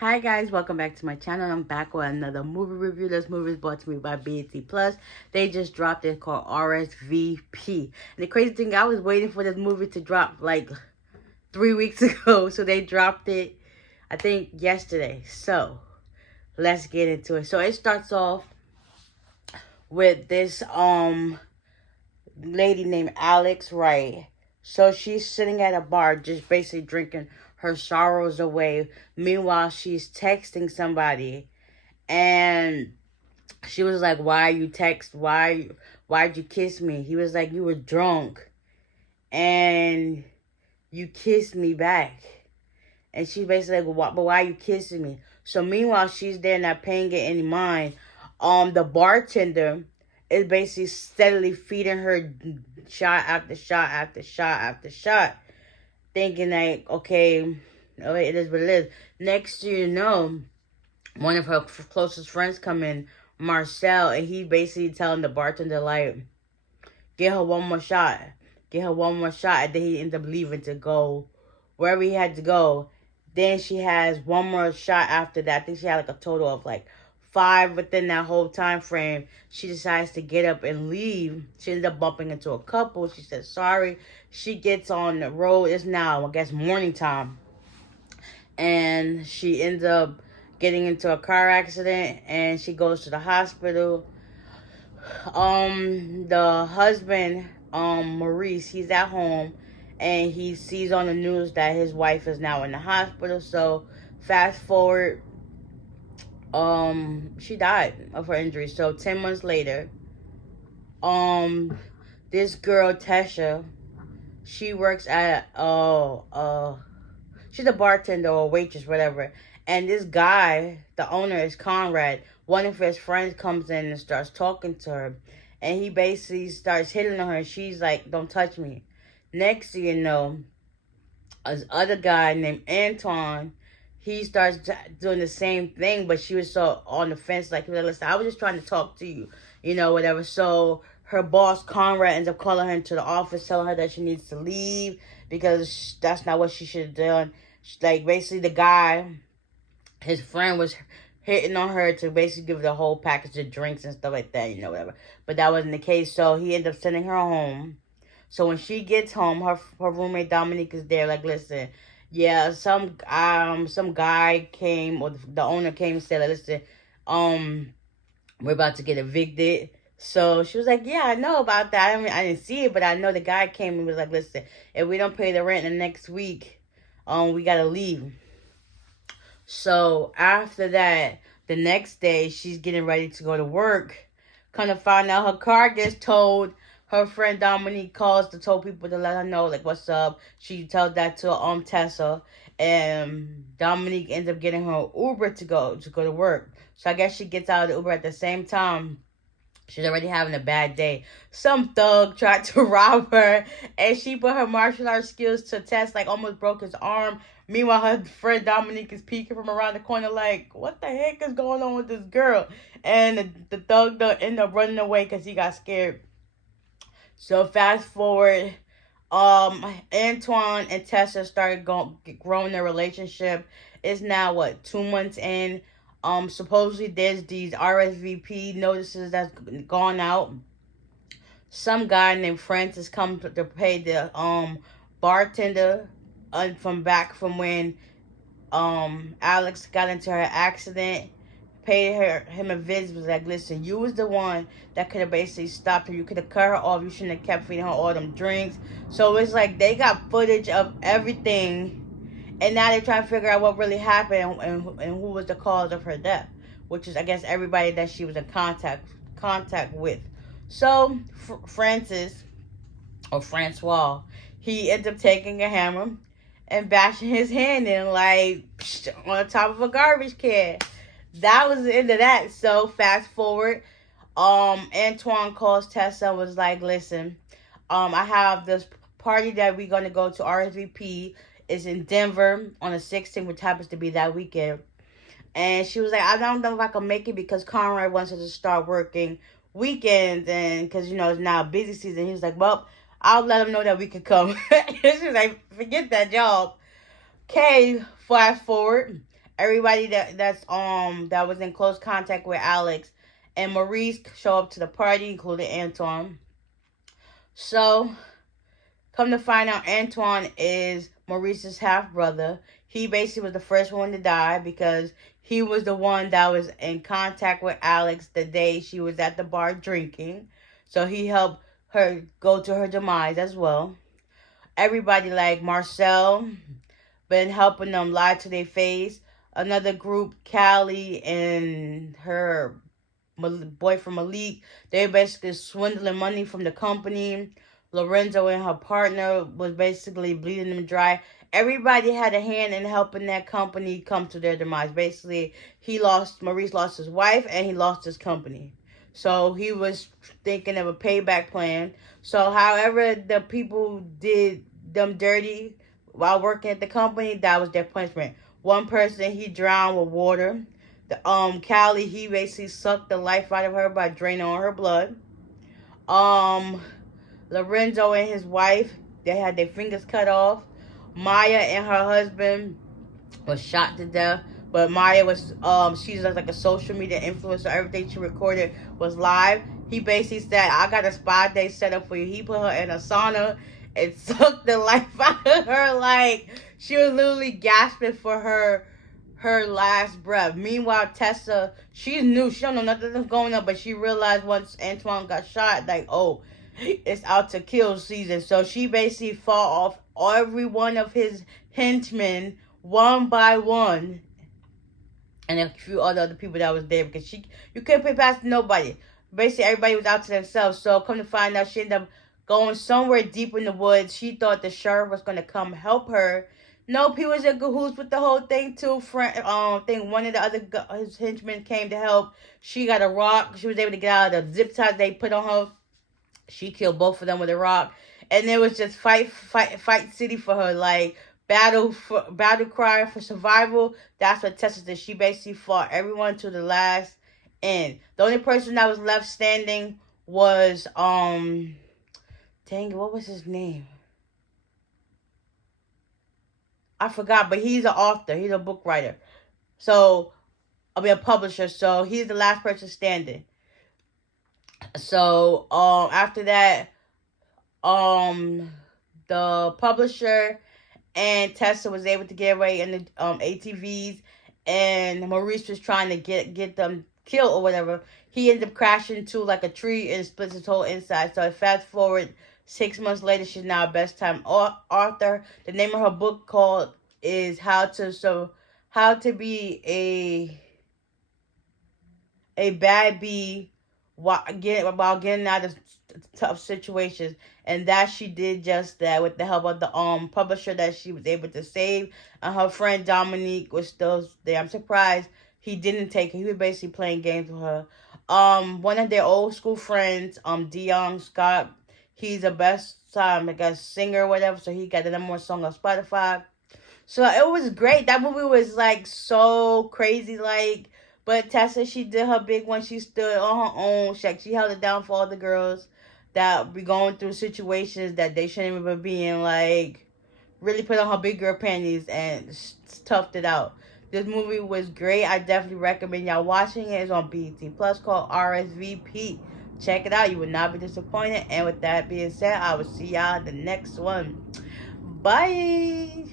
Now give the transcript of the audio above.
Hi guys, welcome back to my channel. I'm back with another movie review. This movie is brought to me by BET Plus. They just dropped it called Rsvp. And the crazy thing, I was waiting for this movie to drop like 3 weeks ago. So they dropped it, I think, yesterday. So let's get into it. So it starts off with this lady named Alex, right? So she's sitting at a bar just basically drinking her sorrows away. Meanwhile, she's texting somebody, and she was like, why'd you kiss me? He was like, you were drunk and you kissed me back. And she's basically like, but why are you kissing me? So meanwhile, she's there not paying it any mind. The bartender is basically steadily feeding her shot after shot after shot after shot, thinking like, okay, it is what it is. Next thing you know, one of her closest friends come in, Marcel, and he basically telling the bartender like, get her one more shot, get her one more shot, and then he ends up leaving to go wherever he had to go. Then she has one more shot after that. I think she had like a total of like 5 within that whole time frame. She decides to get up and leave. She ends up bumping into a couple. She says sorry. She gets on the road. It's now, I guess, morning time. And she ends up getting into a car accident and she goes to the hospital. The husband, Maurice, he's at home and he sees on the news that his wife is now in the hospital. So fast forward, she died of her injuries. So 10 months later, this girl Tesha, she works at she's a bartender or a waitress, whatever. And this guy, the owner, is Conrad. One of his friends comes in and starts talking to her. And he basically starts hitting on her. She's like, don't touch me. Next thing you know, this other guy named Antoine, he starts doing the same thing. But she was so on the fence. Like, listen, I was just trying to talk to you. You know, whatever. So her boss, Conrad, ends up calling her into the office, telling her that she needs to leave because that's not what she should have done. Like, basically, the guy, his friend, was hitting on her to basically give her the whole package of drinks and stuff like that, you know, whatever. But that wasn't the case, so he ended up sending her home. So when she gets home, her roommate Dominique is there, like, listen, yeah, some guy came, or the owner came and said, like, listen, we're about to get evicted. So she was like, yeah, I know about that. I mean, I didn't see it, but I know the guy came and was like, listen, if we don't pay the rent in the next week, we gotta leave. So after that, the next day, she's getting ready to go to work. Kind of find out her car gets towed. Her friend Dominique calls to tell people to let her know, like, what's up. She tells that to Tessa, and Dominique ends up getting her Uber to go to work. So I guess she gets out of the Uber at the same time. She's already having a bad day. Some thug tried to rob her, and she put her martial arts skills to test, like almost broke his arm. Meanwhile, her friend Dominique is peeking from around the corner like, what the heck is going on with this girl? And the thug ended up running away because he got scared. So fast forward, Antoine and Tesha started growing their relationship. It's now, what, 2 months in. Supposedly there's these Rsvp notices that's gone out. Some guy named Francis come to pay the bartender from when Alex got into her accident. Paid him a visit. Was like, listen, you was the one that could have basically stopped her. You could have cut her off. You shouldn't have kept feeding her all them drinks. So it's like they got footage of everything. And now they're trying to figure out what really happened and who was the cause of her death, which is, I guess, everybody that she was in contact with. So Francis, or Francois, he ends up taking a hammer and bashing his hand in, like, on the top of a garbage can. That was the end of that. So fast forward, Antoine calls Tessa and was like, listen, I have this party that we're going to go to, Rsvp. Is in Denver on the 16th, which happens to be that weekend. And she was like, I don't know if I can make it because Conrad wants us to start working weekends, and because, you know, it's now busy season. He was like, well, I'll let him know that we could come. She was like, forget that job. Okay, fast forward. everybody that was in close contact with Alex and Maurice show up to the party, including Antoine. So, come to find out, Antoine is Maurice's half brother. He basically was the first one to die because he was the one that was in contact with Alex the day she was at the bar drinking. So he helped her go to her demise as well. Everybody like Marcel been helping them lie to their face. Another group, Callie and her boyfriend Malik, they basically swindling money from the company. Lorenzo and her partner was basically bleeding them dry. Everybody had a hand in helping that company come to their demise. Basically, Maurice lost his wife and he lost his company. So he was thinking of a payback plan. So however the people did them dirty while working at the company, that was their punishment. One person, he drowned with water. Callie, he basically sucked the life out of her by draining all her blood. Lorenzo and his wife, they had their fingers cut off. Maya and her husband was shot to death. But Maya was, she's like a social media influencer. Everything she recorded was live. He basically said, I got a spa day set up for you. He put her in a sauna and sucked the life out of her. Like, she was literally gasping for her last breath. Meanwhile, Tesha, she knew, she don't know nothing was going on, but she realized once Antoine got shot, like, oh, it's out to kill season. So she basically fought off every one of his henchmen one by one, and a few other people that was there, because you couldn't pay past nobody. Basically, everybody was out to themselves. So come to find out, she ended up going somewhere deep in the woods. She thought the sheriff was gonna come help her. Nope, he was in cahoots with the whole thing too. One of the other his henchmen came to help. She got a rock. She was able to get out of the zip ties they put on her. She killed both of them with a rock, and it was just fight city for her. Like, battle cry for survival. That's what Tesha did. She basically fought everyone to the last end. The only person that was left standing was dang it, what was his name? I forgot, but he's an author. He's a book writer. So, a publisher. So he's the last person standing. So after that, the publisher and Tesha was able to get away in the ATVs, and Maurice was trying to get them killed or whatever. He ended up crashing into like a tree and splits his whole inside. So fast forward 6 months later, she's now a best time author. The name of her book is How to Be a Bad Bee while getting out of tough situations. And that she did just that with the help of the publisher that she was able to save. And her friend Dominique was still there. I'm surprised he didn't take her. He was basically playing games with her. One of their old school friends, Dion Scott, he's a best time, I guess, singer or whatever. So he got the number one song on Spotify. So it was great. That movie was like so crazy, like. But Tesha, she did her big one. She stood on her own. She held it down for all the girls that be going through situations that they shouldn't even be in. Like, really put on her big girl panties and toughed it out. This movie was great. I definitely recommend y'all watching it. It's on BET Plus, called Rsvp. Check it out. You will not be disappointed. And with that being said, I will see y'all in the next one. Bye.